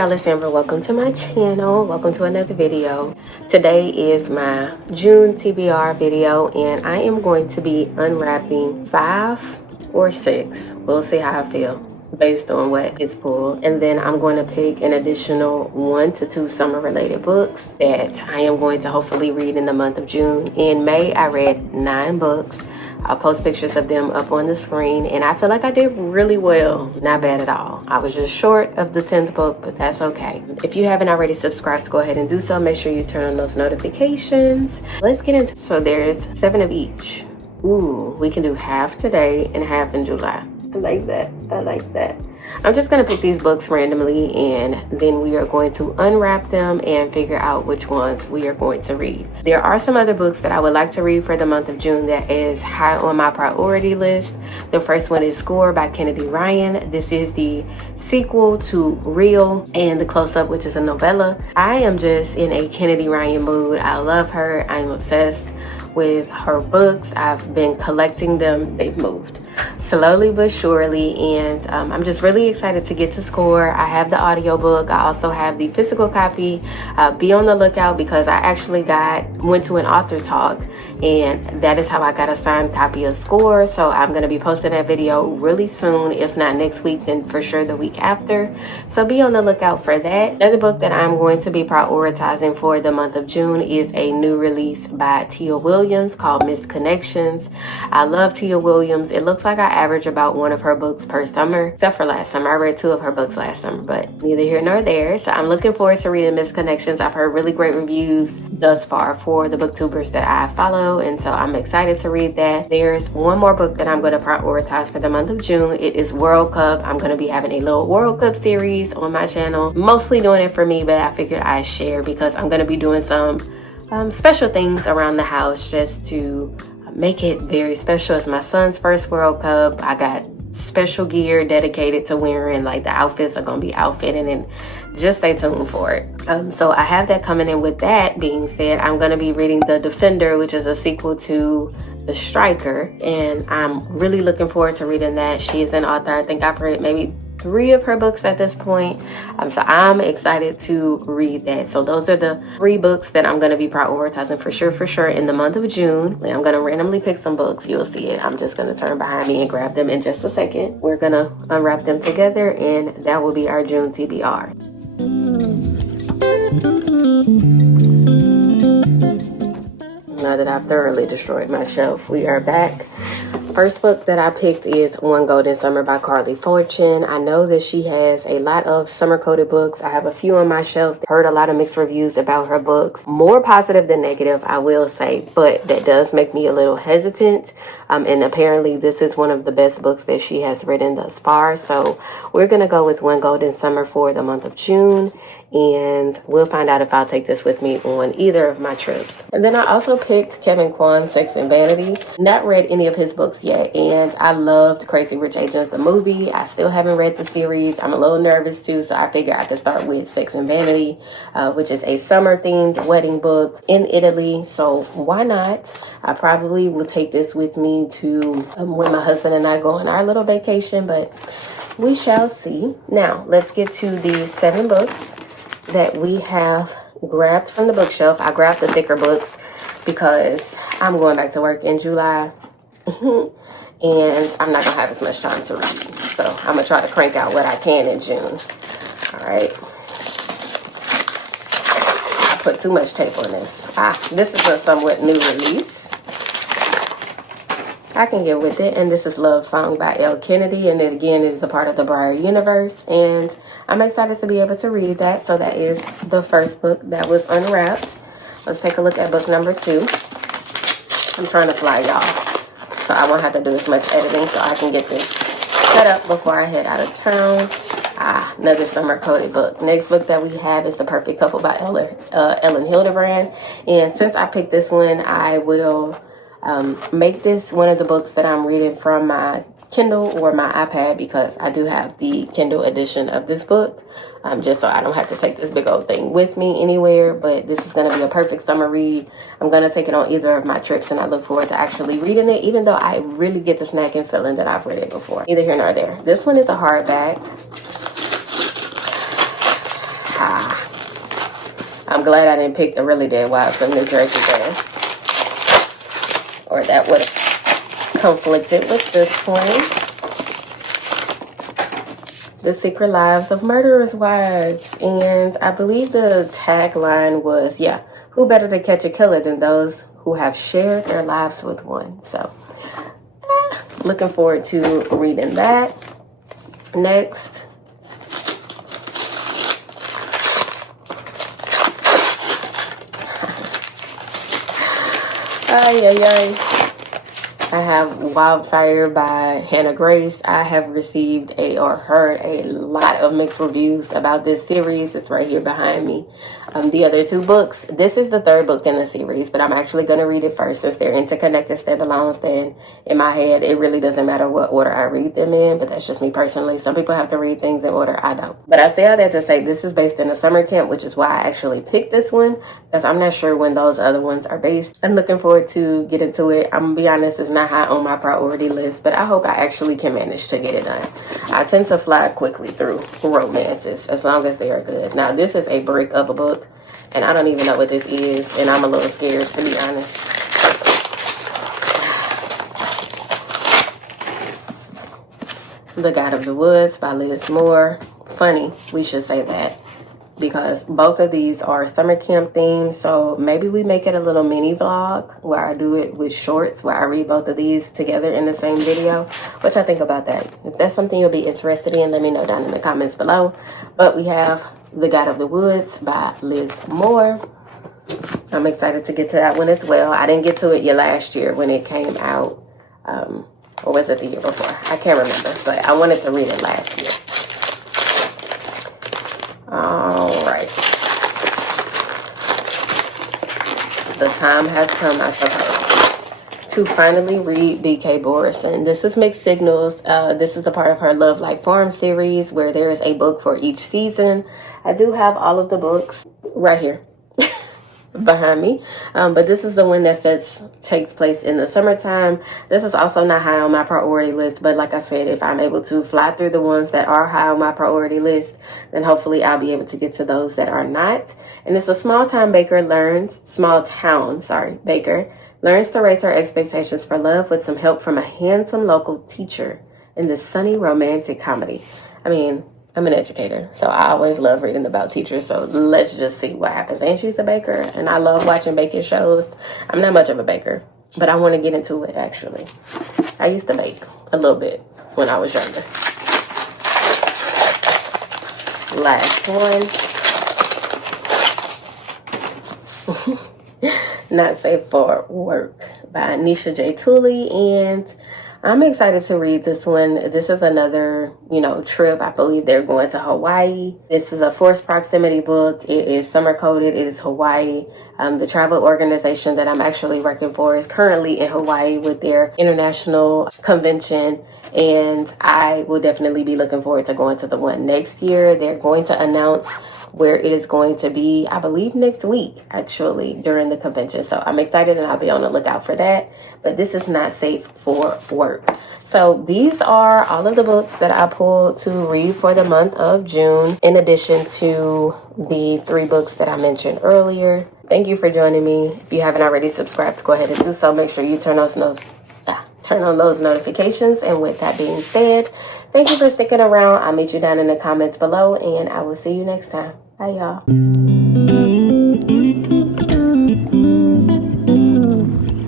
y'all, it's Amber. Welcome to my channel. Welcome to another video. Today is my June TBR video, and I am going to be unwrapping 5 or 6. We'll see how I feel based on what is pulled. And then I'm going to pick an additional 1 to 2 summer related books that I am going to hopefully read in the month of June. In May, I read 9 books. I'll post pictures of them up on the screen, and I feel like I did really well. Not bad at all. I was just short of the 10th book, but that's okay. If you haven't already subscribed, go ahead and do so. Make sure you turn on those notifications. Let's get into it. So there's 7 of each. Ooh, we can do half today and half in July. I like that. I like that. I'm just going to pick these books randomly, and then we are going to unwrap them and figure out which ones we are going to read. There are some other books that I would like to read for the month of June that is high on my priority list. The first one is Score by Kennedy Ryan. This is the sequel to Real and The Close-Up, which is a novella. I am just in a Kennedy Ryan mood. I love her. I'm obsessed with her books. I've been collecting them. They've moved slowly but surely, and I'm just really excited to get to Score. I have the audiobook. I also have the physical copy. Be on the lookout because I actually went to an author talk, and that is how I got a signed copy of Score. So I'm going to be posting that video really soon. If not next week, then for sure the week after. So be on the lookout for that. Another book that I'm going to be prioritizing for the month of June is a new release by Tia Williams called Misconnections. I love Tia Williams. It looks like I average about 1 of her books per summer, except for last summer. I read 2 of her books last summer, but neither here nor there. So I'm looking forward to reading Misconnections. I've heard really great reviews thus far for the booktubers that I follow, and so I'm excited to read that. There's one more book that I'm going to prioritize for the month of June. It is World Cup. I'm going to be having a little World Cup series on my channel, mostly doing it for me, but I figured I'd share because I'm going to be doing some special things around the house just to make it very special. It's my son's first World Cup. I got special gear dedicated to wearing, like the outfits are gonna be outfitting, and just stay tuned for it. So I have that coming in. With that being said, I'm gonna be reading The Defender, which is a sequel to The Striker, and I'm really looking forward to reading that. She is an author. I think I've read maybe 3 of her books at this point. So I'm excited to read that. So those are the 3 books that I'm going to be prioritizing for sure in the month of June. I'm going to randomly pick some books. You'll see it. I'm just going to turn behind me and grab them in just a second. We're going to unwrap them together, and that will be our June TBR. Now that I've thoroughly destroyed my shelf, we are back. First book that I picked is One Golden Summer by Carly Fortune. I know that she has a lot of summer-coated books. I have a few on my shelf. Heard a lot of mixed reviews about her books. More positive than negative, I will say, but that does make me a little hesitant. And apparently this is one of the best books that she has written thus far. So we're going to go with One Golden Summer for the month of June. And we'll find out if I'll take this with me on either of my trips. And then I also picked Kevin Kwan's Sex and Vanity. Not read any of his books yet, and I loved Crazy Rich Asians, the movie. I still haven't read the series. I'm a little nervous too, so I figured I could start with Sex and Vanity, which is a summer-themed wedding book in Italy. So why not? I probably will take this with me to when my husband and I go on our little vacation, but we shall see. Now, let's get to the 7 books that we have grabbed from the bookshelf. I grabbed the thicker books because I'm going back to work in July and I'm not gonna have as much time to read, so I'm gonna try to crank out what I can in June. All right, I put too much tape on this. This is a somewhat new release. I can get with it, and this is Love Song by L. Kennedy, and then again it is a part of the Briar universe, and I'm excited to be able to read that. So that is the first book that was unwrapped. Let's take a look at book number 2. I'm trying to fly, y'all, so I won't have to do as much editing, so I can get this set up before I head out of town. Another summer-coated book. Next book that we have is The Perfect Couple by Ellen Hildebrand, and since I picked this one, I will make this one of the books that I'm reading from my Kindle or my iPad, because I do have the Kindle edition of this book, just so I don't have to take this big old thing with me anywhere. But this is going to be a perfect summer read. I'm going to take it on either of my trips, and I look forward to actually reading it, even though I really get the snacking feeling that I've read it before. Neither here nor there. This one is a hardback. I'm glad I didn't pick the Really Dead Wives of New Jersey there, or that would have conflicted with this one. The Secret Lives of Murderers' Wives. And I believe the tagline was, yeah, who better to catch a killer than those who have shared their lives with one? So, looking forward to reading that. Next, I have Wildfire by Hannah Grace. I have received or heard a lot of mixed reviews about this series. It's right here behind me. The other two books, this is the third book in the series, but I'm actually going to read it first since they're interconnected standalones. Then in my head, it really doesn't matter what order I read them in, but that's just me personally. Some people have to read things in order. I don't. But I say all that to say this is based in a summer camp, which is why I actually picked this one, because I'm not sure when those other ones are based. I'm looking forward to get into it. I'm going to be honest, it's not high on my priority list, but I hope I actually can manage to get it done. I tend to fly quickly through romances as long as they are good. Now, this is a brick of a book, and I don't even know what this is, and I'm a little scared, to be honest. The God of the Woods by Liz Moore. Funny, we should say that, because both of these are summer camp themes. So maybe we make it a little mini vlog where I do it with shorts, where I read both of these together in the same video. What y'all think about that? If that's something you'll be interested in, let me know down in the comments below. But we have The God of the Woods by Liz Moore. I'm excited to get to that one as well. I didn't get to it last year when it came out. Or was it the year before? I can't remember, but I wanted to read it last year. All right. The time has come, I suppose, to finally read B.K. Borison. This is Mixed Signals. This is a part of her Love Like Farm series where there is a book for each season. I do have all of the books right here behind me, but this is the one that takes place in the summertime. This is also not high on my priority list, but like I said, if I'm able to fly through the ones that are high on my priority list, then hopefully I'll be able to get to those that are not. And it's a small town baker learns to raise her expectations for love with some help from a handsome local teacher in this sunny romantic comedy. I mean, I'm an educator, so I always love reading about teachers, so let's just see what happens. And she's a baker, and I love watching baking shows. I'm not much of a baker, but I want to get into it, actually. I used to bake a little bit when I was younger. Last one. Not Safe for Work by Nisha J. Tooley, and I'm excited to read this one. This is another, trip. I believe they're going to Hawaii. This is a forced proximity book. It is summer coded. It is Hawaii. The travel organization that I'm actually working for is currently in Hawaii with their international convention. And I will definitely be looking forward to going to the one next year. They're going to announce where it is going to be, I believe next week, actually, during the convention. So I'm excited, and I'll be on the lookout for that. But this is Not Safe for Work. So these are all of the books that I pulled to read for the month of June, in addition to the 3 books that I mentioned earlier. Thank you for joining me. If you haven't already subscribed, go ahead and do so. Make sure you turn on those notifications. And with that being said, thank you for sticking around. I'll meet you down in the comments below, and I will see you next time. Bye, y'all.